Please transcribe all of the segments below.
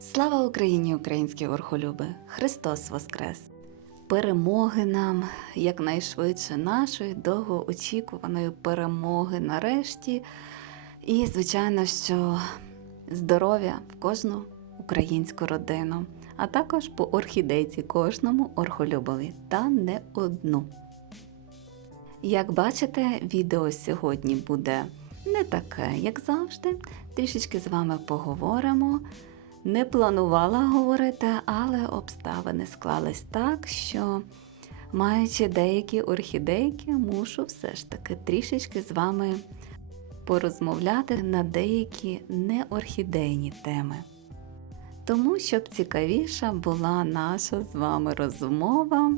Слава Україні, українські орхолюби! Христос Воскрес! Перемоги нам якнайшвидше нашої довгоочікуваної перемоги нарешті. І, звичайно, що здоров'я в кожну українську родину, а також по орхідейці кожному орхолюбові та не одну. Як бачите, відео сьогодні буде не таке, як завжди. Трішечки з вами поговоримо. Не планувала говорити, але обставини склались так, що, маючи деякі орхідейки, мушу все ж таки трішечки з вами порозмовляти на деякі неорхідейні теми. Тому, щоб цікавіша була наша з вами розмова,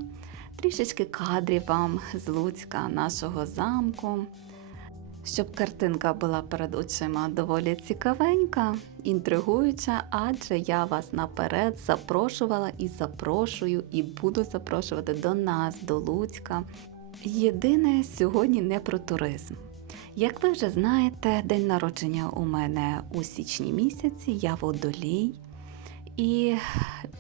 трішечки кадрів вам з Луцька, нашого замку. Щоб картинка була перед очима доволі цікавенька, інтригуюча, адже я вас наперед запрошувала і запрошую, і буду запрошувати до нас, до Луцька. Єдине сьогодні не про туризм. Як ви вже знаєте, день народження у мене у січні місяці, я водолій. І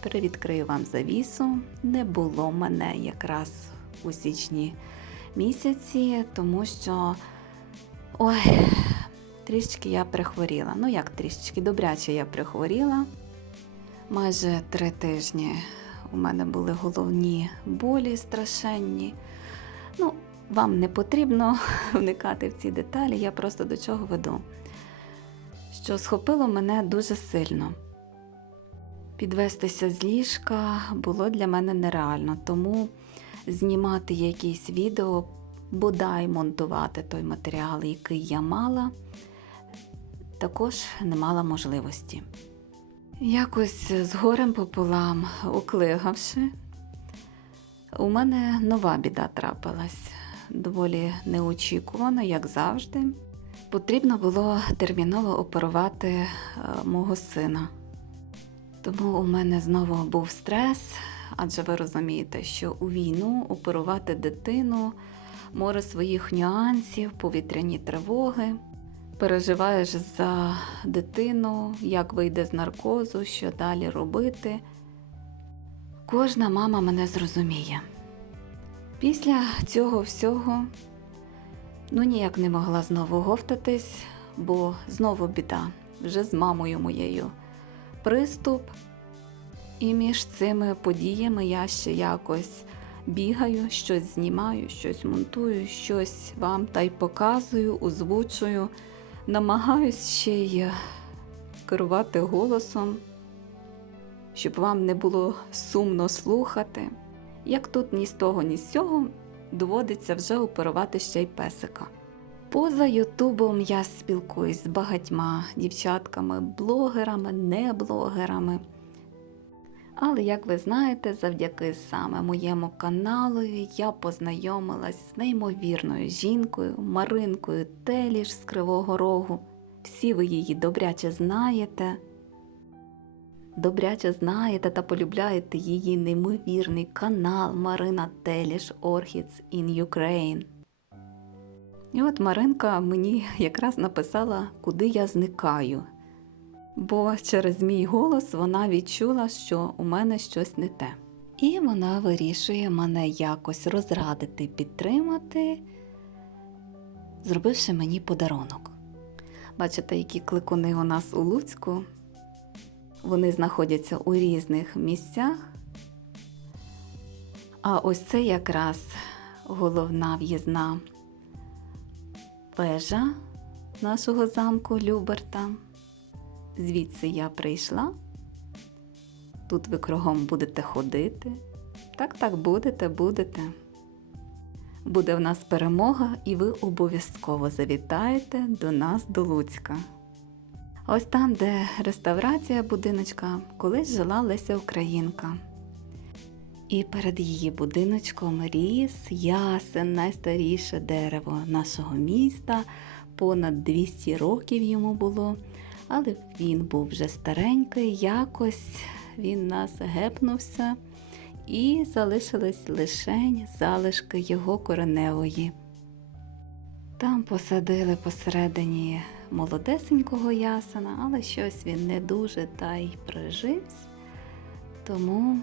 привідкрию вам завісу, не було мене якраз у січні місяці, тому що. Ой, трішечки я прихворіла. Ну як трішечки, добряче я прихворіла. Майже три тижні у мене були головні болі страшенні. Ну, вам не потрібно вникати в ці деталі, я просто до чого веду. Що схопило мене дуже сильно. Підвестися з ліжка було для мене нереально, тому знімати якісь відео бодай монтувати той матеріал, який я мала, також не мала можливості. Якось з горем пополам, уклигавши, у мене нова біда трапилась, доволі неочікувано, як завжди. Потрібно було терміново оперувати е, мого сина. Тому у мене знову був стрес, адже ви розумієте, що у війну оперувати дитину море своїх нюансів, повітряні тривоги. Переживаєш за дитину, як вийде з наркозу, що далі робити. Кожна мама мене зрозуміє. Після цього всього ну ніяк не могла знову говтатись, бо знову біда, вже з мамою моєю приступ. І між цими подіями я ще якось бігаю, щось знімаю, щось монтую, щось вам та й показую, озвучую, намагаюсь ще й керувати голосом, щоб вам не було сумно слухати. Як тут ні з того, ні з цього доводиться вже оперувати ще й песика. Поза Ютубом я спілкуюсь з багатьма дівчатками, блогерами, неблогерами. Але, як ви знаєте, завдяки саме моєму каналові я познайомилась з неймовірною жінкою Маринкою Теліш з Кривого Рогу. Всі ви її добряче знаєте. Добряче знаєте та полюбляєте її неймовірний канал Марина Теліш Orchids in Ukraine. І от Маринка мені якраз написала, куди я зникаю бо через мій голос вона відчула, що у мене щось не те. І вона вирішує мене якось розрадити, підтримати, зробивши мені подарунок. Бачите, які кликуни у нас у Луцьку. Вони знаходяться у різних місцях. А ось це якраз головна в'їзна вежа нашого замку Люберта. Звідси я прийшла. Тут ви кругом будете ходити. Так, так, будете, будете. Буде в нас перемога, і ви обов'язково завітаєте до нас до Луцька. Ось там, де реставрація будиночка, колись жила Леся Українка. І перед її будиночком ріс ясен, найстаріше дерево нашого міста, понад 200 років йому було але він був вже старенький, якось він нас гепнувся і залишились лишень залишки його кореневої. Там посадили посередині молодесенького ясена, але щось він не дуже та й прижився. Тому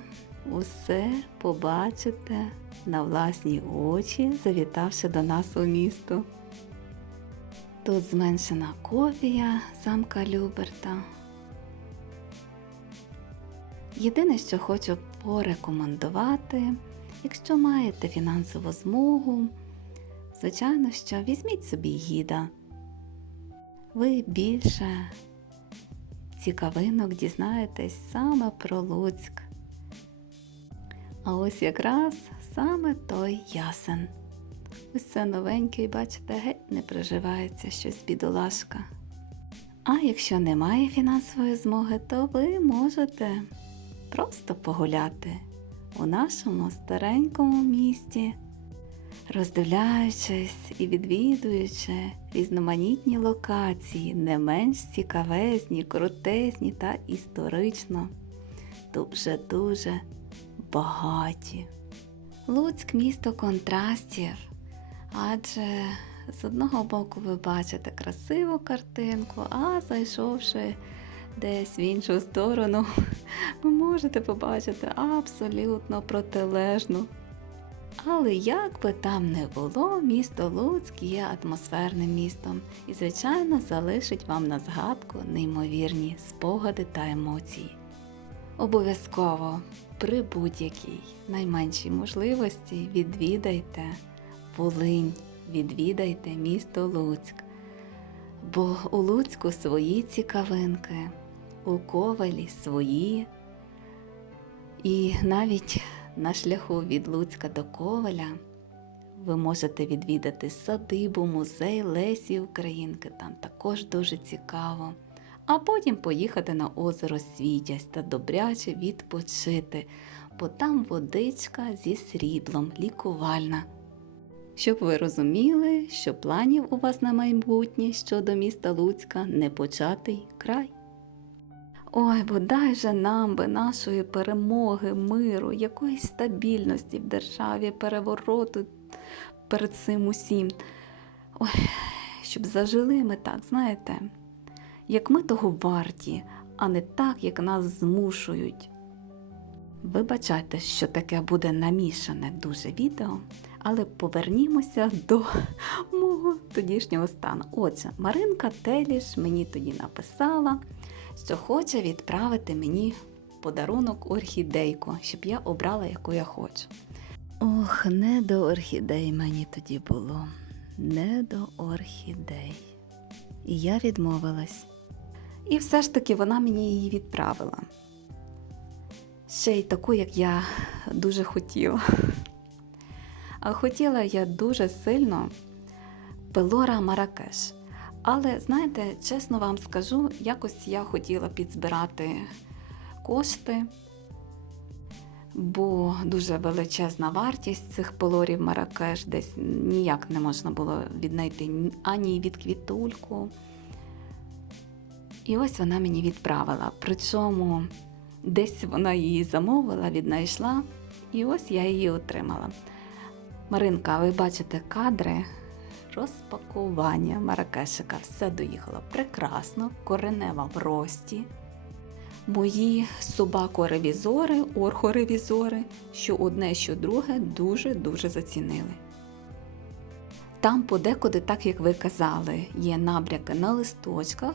усе побачите на власні очі, завітавши до нас у місто. Тут зменшена копія замка Люберта. Єдине, що хочу порекомендувати, якщо маєте фінансову змогу, звичайно, що візьміть собі гіда. Ви більше цікавинок дізнаєтесь саме про Луцьк. А ось якраз саме той ясен. Ось це новенький, бачите, геть не приживається щось бідолашка. А якщо немає фінансової змоги, то ви можете просто погуляти у нашому старенькому місті, роздивляючись і відвідуючи різноманітні локації, не менш цікавезні, крутезні та історично дуже-дуже багаті. Луцьк місто контрастів, адже з одного боку ви бачите красиву картинку, а зайшовши десь в іншу сторону, ви можете побачити абсолютно протилежну. Але як би там не було, місто Луцьк є атмосферним містом і, звичайно, залишить вам на згадку неймовірні спогади та емоції. Обов'язково при будь-якій найменшій можливості відвідайте Волинь, відвідайте місто Луцьк. Бо у Луцьку свої цікавинки, у Ковалі свої. І навіть на шляху від Луцька до Коваля ви можете відвідати садибу, музей Лесі Українки, там також дуже цікаво. А потім поїхати на озеро Світязь та добряче відпочити, бо там водичка зі сріблом, лікувальна. Щоб ви розуміли, що планів у вас на майбутнє щодо міста Луцька не початий край. Ой, бодай же нам би нашої перемоги, миру, якоїсь стабільності в державі, перевороту перед цим усім. Ой, щоб зажили ми так, знаєте, як ми того варті, а не так, як нас змушують. Вибачайте, що таке буде намішане дуже відео, але повернімося до мого тодішнього стану. Отже, Маринка Теліш мені тоді написала, що хоче відправити мені подарунок орхідейку, щоб я обрала, яку я хочу. Ох, не до орхідей мені тоді було, не до орхідей. І я відмовилась. І все ж таки вона мені її відправила. Ще й таку, як я дуже хотіла. А хотіла я дуже сильно Пелора Маракеш. Але, знаєте, чесно вам скажу, якось я хотіла підзбирати кошти, бо дуже величезна вартість цих пелорів Маракеш, десь ніяк не можна було віднайти ані від квітульку. І ось вона мені відправила. Причому десь вона її замовила, віднайшла, і ось я її отримала. Маринка, ви бачите кадри розпакування Маракешика. Все доїхало прекрасно, коренева в рості. Мої собако-ревізори, орхоревізори, що одне, що друге, дуже-дуже зацінили. Там подекуди, так як ви казали, є набряки на листочках.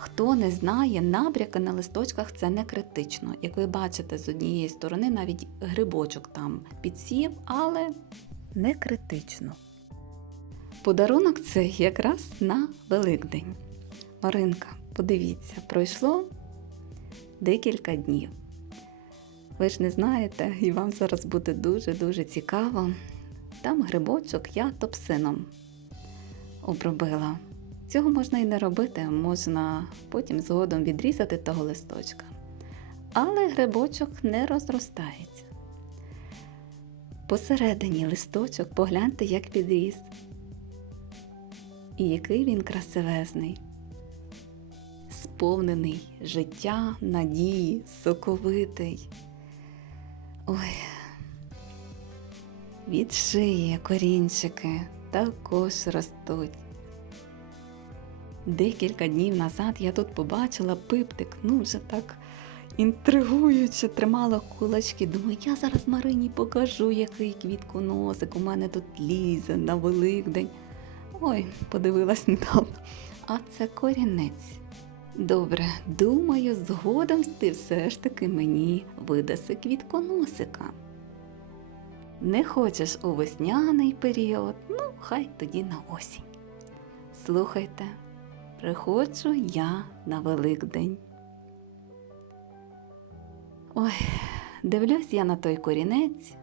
Хто не знає, набряки на листочках це не критично. Як ви бачите, з однієї сторони навіть грибочок там підсів, але не критично. Подарунок цей якраз на Великдень. Маринка, подивіться, пройшло декілька днів. Ви ж не знаєте, і вам зараз буде дуже-дуже цікаво. Там грибочок я топсином обробила. Цього можна і не робити, можна потім згодом відрізати того листочка. Але грибочок не розростається. Посередині листочок погляньте, як підріс. І який він красивезний, сповнений життя, надії, соковитий. Ой, від шиї корінчики також ростуть. Декілька днів назад я тут побачила пиптик, ну вже так інтригуюче, тримала кулачки. Думаю, я зараз Марині покажу, який квітконосик у мене тут лізе на Великдень. Ой, подивилась недавно. А це корінець. Добре, думаю, згодом ти все ж таки мені видаси квітконосика. Не хочеш у весняний період, ну, хай тоді на осінь. Слухайте, приходжу я на Великдень. Ой, дивлюсь я на той корінець,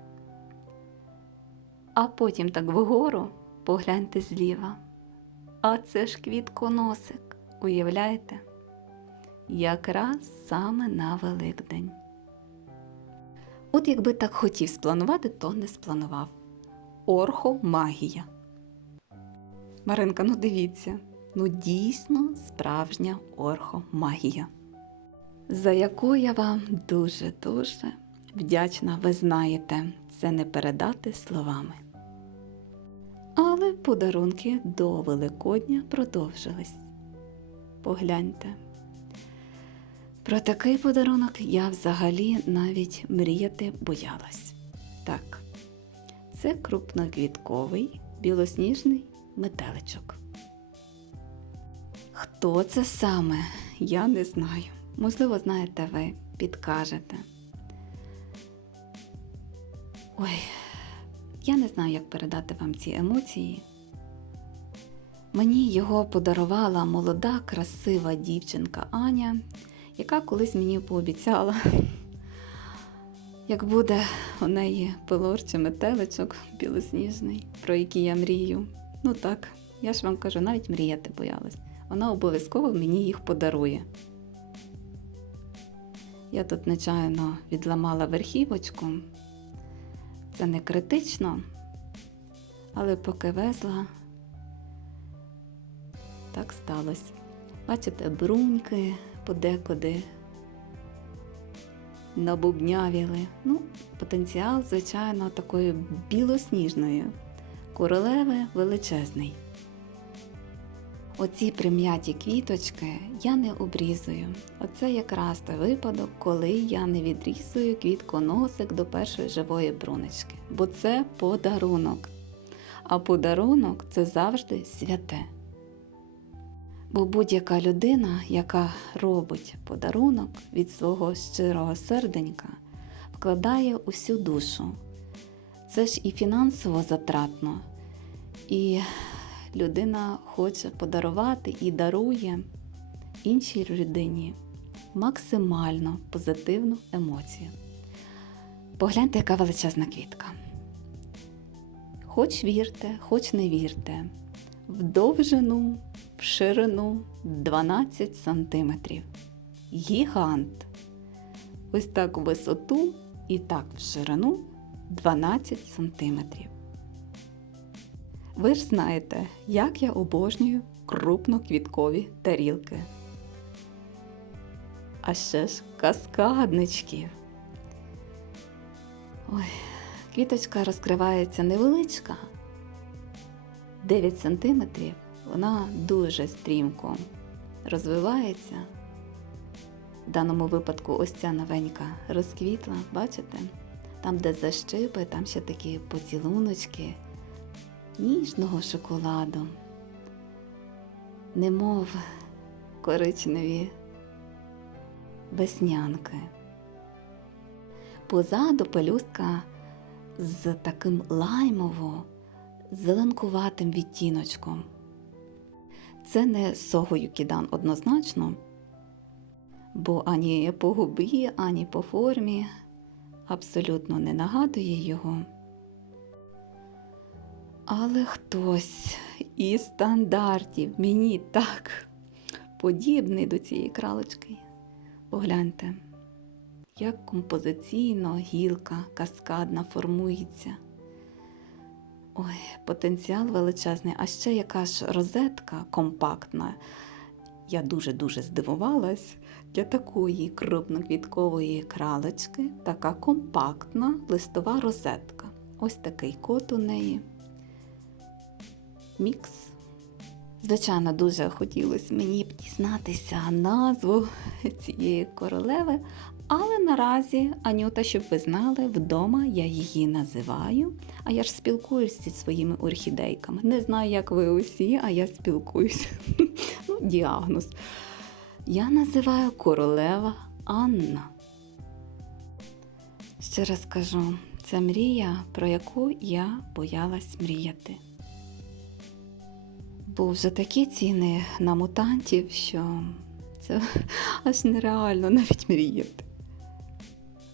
а потім так вгору погляньте зліва. А це ж квітконосик, уявляєте? Якраз саме на Великдень. От якби так хотів спланувати, то не спланував. Орхомагія. Маринка, ну дивіться, ну дійсно справжня орхомагія, за яку я вам дуже-дуже вдячна, ви знаєте, це не передати словами. Але подарунки до Великодня продовжились. Погляньте. Про такий подарунок я взагалі навіть мріяти боялась. Так, це крупноквітковий білосніжний метеличок. Хто це саме, я не знаю. Можливо, знаєте ви, підкажете. Ой, я не знаю, як передати вам ці емоції. Мені його подарувала молода, красива дівчинка Аня, яка колись мені пообіцяла, як буде у неї пилор чи метеличок білосніжний, про який я мрію. Ну так, я ж вам кажу, навіть мріяти боялась. Вона обов'язково мені їх подарує. Я тут нечайно відламала верхівочку. Це не критично, але поки везла, так сталося. Бачите, бруньки подекуди набубнявіли. Ну, потенціал, звичайно, такої білосніжної. Королеви величезний. Оці прим'яті квіточки я не обрізую. Оце якраз той випадок, коли я не відрізую квітконосик до першої живої брунечки. Бо це подарунок. А подарунок це завжди святе. Бо будь-яка людина, яка робить подарунок від свого щирого серденька, вкладає усю душу. Це ж і фінансово затратно, і людина хоче подарувати і дарує іншій людині максимально позитивну емоцію. Погляньте, яка величезна квітка. Хоч вірте, хоч не вірте, в довжину, в ширину 12 сантиметрів. Гігант. Ось так в висоту і так в ширину 12 сантиметрів. Ви ж знаєте, як я обожнюю крупноквіткові тарілки. А ще ж каскаднички. Ой, квіточка розкривається невеличка, 9 см, вона дуже стрімко розвивається. В даному випадку ось ця новенька розквітла, бачите? Там, де защипи, там ще такі поцілуночки ніжного шоколаду, немов коричневі веснянки. Позаду пелюстка з таким лаймово зеленкуватим відтіночком. Це не согою кідан однозначно, бо ані по губі, ані по формі абсолютно не нагадує його. Але хтось із стандартів мені так подібний до цієї кралочки. Погляньте, як композиційно гілка каскадна формується. Ой, потенціал величезний, а ще яка ж розетка компактна. Я дуже-дуже здивувалась для такої крупноквіткової кралочки, така компактна листова розетка. Ось такий кот у неї. Мікс. Звичайно, дуже хотілося мені б дізнатися назву цієї королеви, але наразі, Анюта, щоб ви знали, вдома я її називаю, а я ж спілкуюся зі своїми орхідейками. Не знаю, як ви усі, а я спілкуюся. Ну, діагноз. Я називаю королева Анна. Ще раз скажу, це мрія, про яку я боялась мріяти. Бо вже такі ціни на мутантів, що це аж нереально навіть мріяти.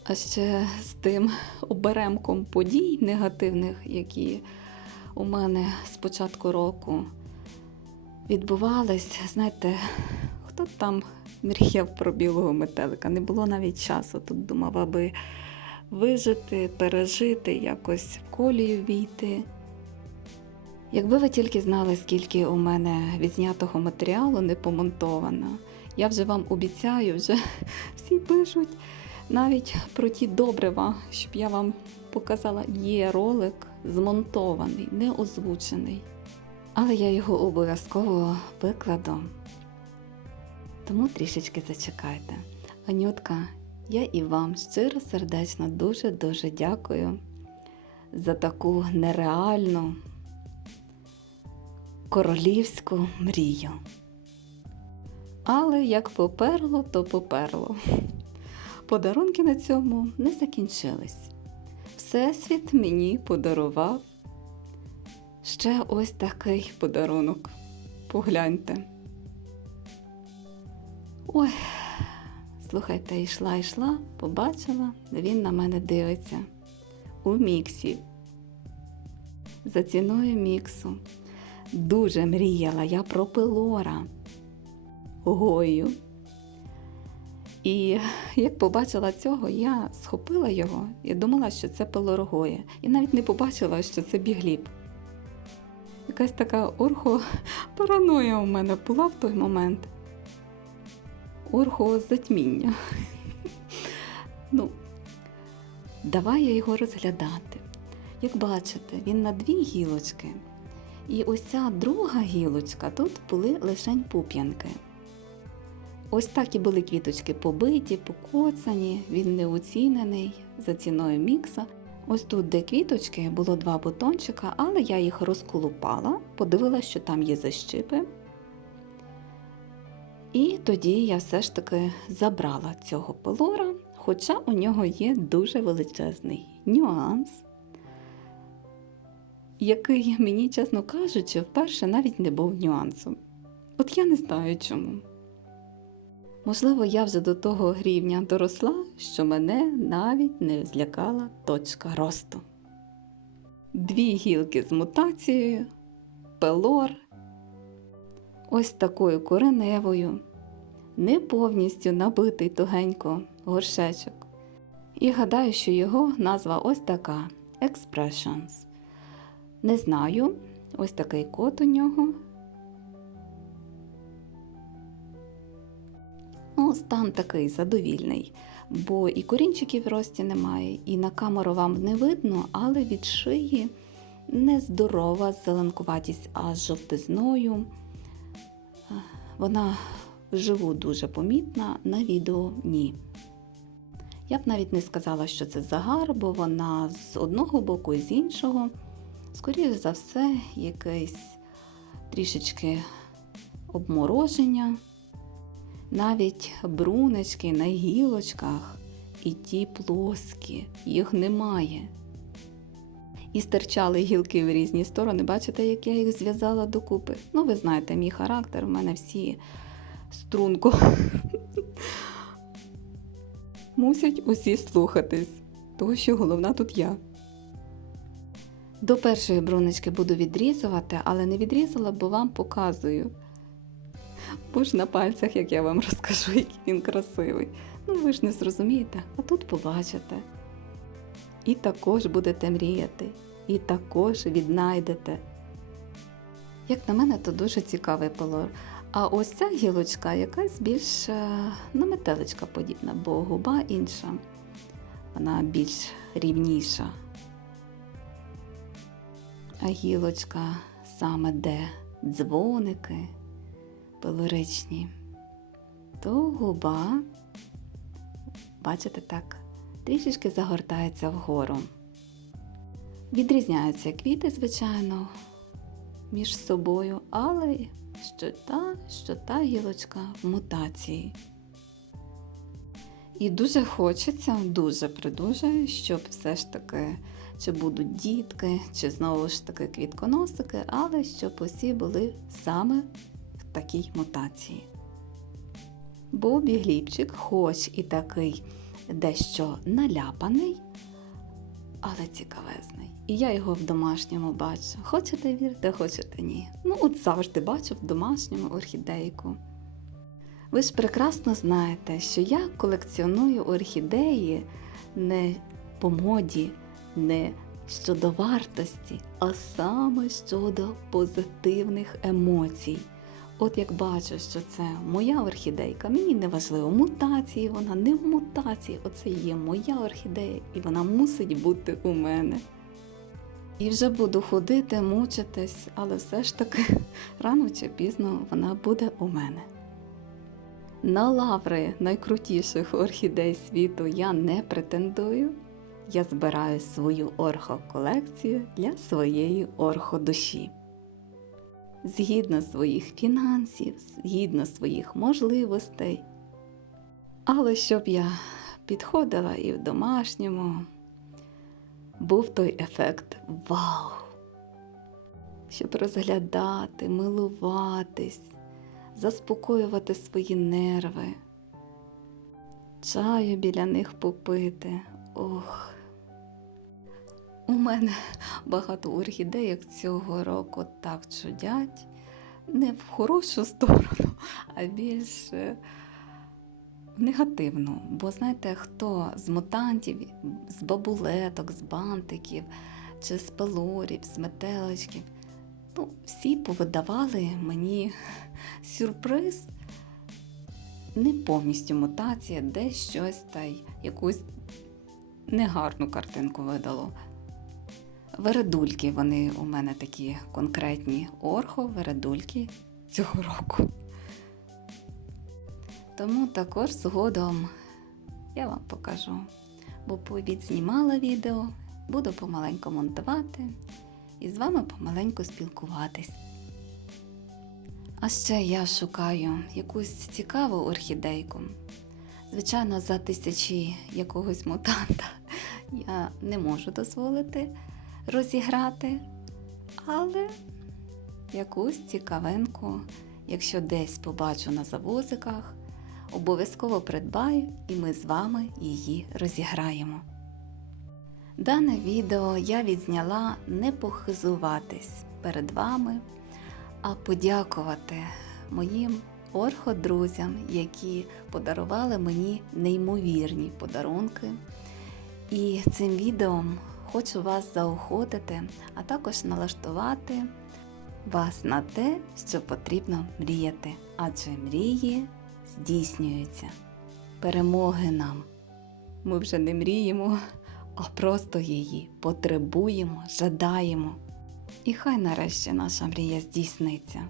А ще з тим оберемком подій негативних, які у мене з початку року відбувались, знаєте, хто там мріяв про білого метелика? Не було навіть часу. Тут думав, аби вижити, пережити, якось в колію війти. Якби ви тільки знали, скільки у мене відзнятого матеріалу не помонтовано, я вже вам обіцяю, вже всі пишуть навіть про ті добрива, щоб я вам показала, є ролик змонтований, не озвучений. Але я його обов'язково викладу. Тому трішечки зачекайте. Анютка, я і вам щиро сердечно дуже-дуже дякую за таку нереальну королівську мрію. Але як поперло, то поперло. Подарунки на цьому не закінчились. Всесвіт мені подарував ще ось такий подарунок. Погляньте. Ой, слухайте, йшла, йшла, побачила, він на мене дивиться. У міксі. За ціною міксу. Дуже мріяла я про пилора гою. І як побачила цього, я схопила його і думала, що це пилорогоя. І навіть не побачила, що це бігліб. Якась така орхо-параноя у мене була в той момент. Орхо-затьміння. Ну, давай я його розглядати. Як бачите, він на дві гілочки. І ось ця друга гілочка тут були лишень пуп'янки. Ось так і були квіточки побиті, покоцані, він не оцінений за ціною мікса. Ось тут, де квіточки, було два бутончика, але я їх розколупала, подивилася, що там є защипи. І тоді я все ж таки забрала цього пилора, хоча у нього є дуже величезний нюанс який мені, чесно кажучи, вперше навіть не був нюансом. От я не знаю чому. Можливо, я вже до того рівня доросла, що мене навіть не злякала точка росту. Дві гілки з мутацією, пелор, ось такою кореневою, не повністю набитий тугенько горшечок. І гадаю, що його назва ось така Expressions. Не знаю, ось такий кот у нього. Ну, стан такий задовільний, бо і корінчиків в рості немає, і на камеру вам не видно, але від шиї нездорова зеленкуватість, а з жовтизною. Вона вживу дуже помітна, на відео ні. Я б навіть не сказала, що це загар, бо вона з одного боку і з іншого. Скоріше за все, якесь трішечки обмороження, навіть брунечки на гілочках і ті плоскі, їх немає. І стирчали гілки в різні сторони. Бачите, як я їх зв'язала докупи? Ну, ви знаєте, мій характер, в мене всі струнко. Мусять усі слухатись, тому що головна тут я. До першої брунечки буду відрізувати, але не відрізала, бо вам показую. Бо ж на пальцях, як я вам розкажу, який він красивий. Ну, ви ж не зрозумієте, а тут побачите. І також будете мріяти, і також віднайдете. Як на мене, то дуже цікавий полор. А ось ця гілочка якась більш е, на метеличка подібна, бо губа інша, вона більш рівніша. Гілочка саме де дзвоники пилоричні, то губа, бачите, так, трішечки загортається вгору. Відрізняються квіти, звичайно, між собою, але що та, що та гілочка в мутації. І дуже хочеться, дуже придуже, щоб все ж таки, чи будуть дітки, чи знову ж таки квітконосики, але щоб усі були саме в такій мутації. Бо бігліпчик, хоч і такий дещо наляпаний, але цікавезний. І я його в домашньому бачу. Хочете вірте, хочете ні. Ну, от завжди бачу в домашньому орхідейку. Ви ж прекрасно знаєте, що я колекціоную орхідеї не по моді, не щодо вартості, а саме щодо позитивних емоцій. От як бачу, що це моя орхідейка, мені не важливо, мутації вона, не в мутації, оце є моя орхідея, і вона мусить бути у мене. І вже буду ходити, мучитись, але все ж таки рано чи пізно вона буде у мене. На лаври найкрутіших орхідей світу я не претендую. Я збираю свою орхоколекцію для своєї орходуші. Згідно своїх фінансів, згідно своїх можливостей. Але щоб я підходила і в домашньому, був той ефект вау! Щоб розглядати, милуватись, заспокоювати свої нерви, чаю біля них попити. Ох. У мене багато орхідеїк цього року так чудять, не в хорошу сторону, а більш е, в негативну. Бо знаєте, хто з мутантів, з бабулеток, з бантиків, чи з пелорів, з метеличків, ну, всі повидавали мені сюрприз. Не повністю мутація, десь щось та й якусь негарну картинку видало. Вередульки вони у мене такі конкретні орхо, вередульки цього року. Тому також згодом я вам покажу, бо відзнімала відео, буду помаленьку монтувати і з вами помаленьку спілкуватись. А ще я шукаю якусь цікаву орхідейку. Звичайно, за тисячі якогось мутанта я не можу дозволити розіграти, але якусь цікавинку, якщо десь побачу на завозиках, обов'язково придбаю і ми з вами її розіграємо. Дане відео я відзняла не похизуватись перед вами, а подякувати моїм орходрузям, які подарували мені неймовірні подарунки. І цим відео хочу вас заохотити, а також налаштувати вас на те, що потрібно мріяти, адже мрії здійснюються. Перемоги нам. Ми вже не мріємо, а просто її потребуємо, жадаємо. І хай нарешті наша мрія здійсниться.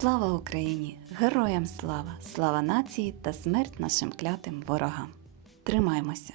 Слава Україні! Героям слава! Слава нації та смерть нашим клятим ворогам! Тримаймося!